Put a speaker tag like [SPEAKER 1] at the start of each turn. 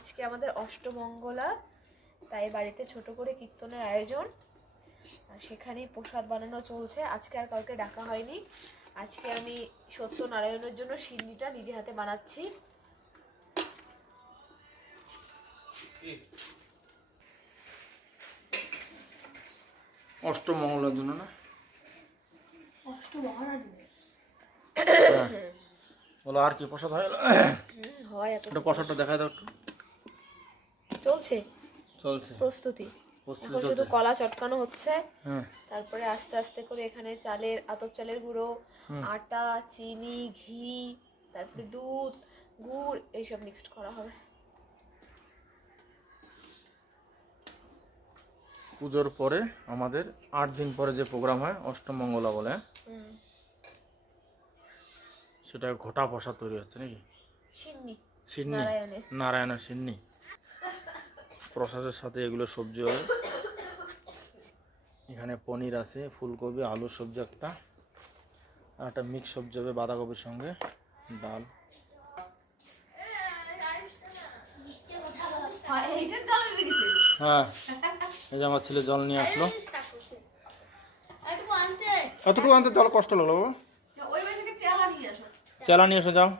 [SPEAKER 1] আজকে আমাদের অষ্টমঙ্গলা তাই বাড়িতে ছোট করে কীর্তনের আয়োজন। আর সেখানেই প্রসাদ বানানো চলছে। আজকে আর কাউকে ডাকা হয়নি। আজকে আমি সত্যনারায়ণের জন্য সিন্নিটা নিজে হাতে বানাচ্ছি।
[SPEAKER 2] অষ্টমঙ্গলার জন্য না? হ্যাঁ। বলো আর কি প্রসাদ হয়?
[SPEAKER 1] হয় এত।
[SPEAKER 2] প্রসাদটা দেখা দাও একটু।
[SPEAKER 1] চলছে?
[SPEAKER 2] চলছে।
[SPEAKER 1] প্রস্তুতি। এখন শুধু কলা চটকানো হচ্ছে। তারপরে আস্তে আস্তে করে এখানে চালের আতপ চালের গুঁড়ো আটা চিনি ঘি তারপরে দুধ গুড় এইসব মিক্সড করা হবে।
[SPEAKER 2] পুজোর পরে আমাদের আট দিন পরে যে প্রোগ্রাম হয় অষ্টমঙ্গলা বলে সেটা ঘটা প্রসাদ তৈরি হচ্ছে নাকি?
[SPEAKER 1] সিন্নি
[SPEAKER 2] সিন্নি
[SPEAKER 1] নারায়ণের
[SPEAKER 2] সিন্নি। প্রসাদের সাথে এগুলো সবজি হবে। এখানে পনির আছে ফুলকপি আলু সবজি একটা আর একটা মিক্স সবজি হবে বাঁধাকপির সঙ্গে ডাল। হ্যাঁ এই যে আমার ছেলে জল নিয়ে আসলো। এতটুকু আনতে তাহলে কষ্ট লাগল
[SPEAKER 1] চেলা নিয়ে
[SPEAKER 2] এসে যাও।